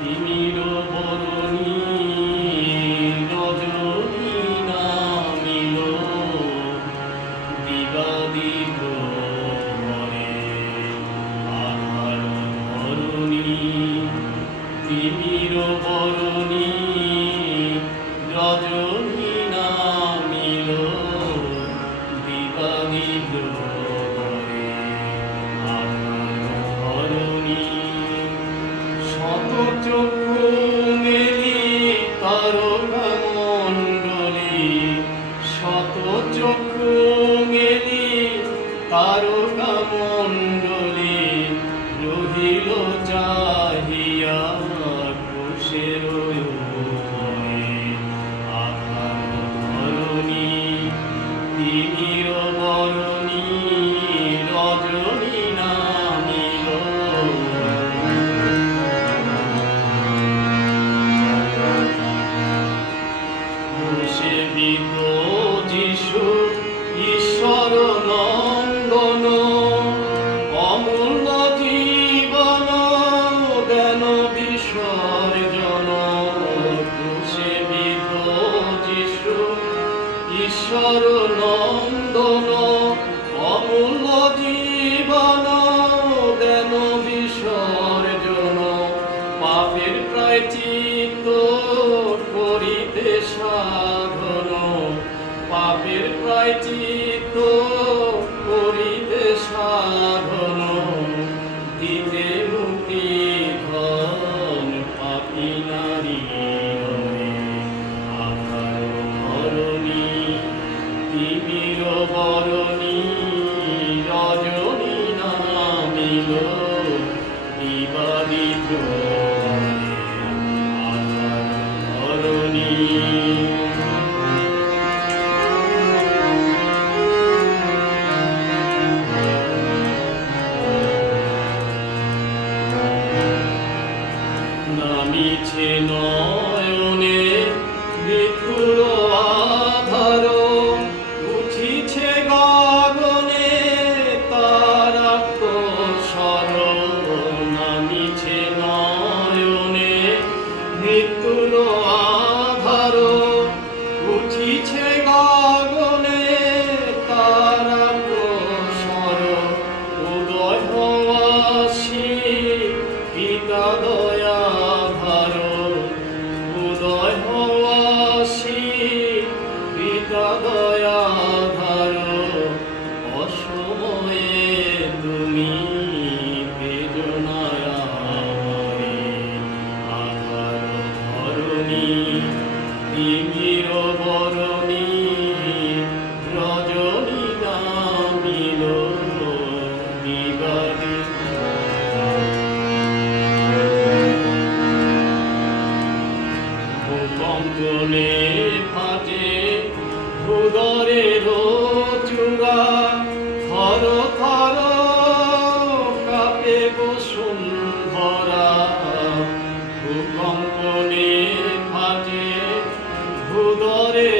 തിമിര তারকা মণ্ডলী ঈশ্বর নন্দন অমূল্য জীবন দেন বিসর্জন। পাপের প্রায়চিত্ত করিতে সাধন। পাপের প্রায়চিত্ত বিবাদিত আধার ধরণী নামিছে নয়নে মৃত্যুর আধার উঠিছে গগনে তারা সর উদয় হওয়াসি পিতা দয়া ধার উদয় হওয়াসি পিতা ভূকম্পনে ফাটে ভূদরের চূড়া থর থর কাপে বসুন্ধরা ভূকম্পনে ফাটে ভূদরের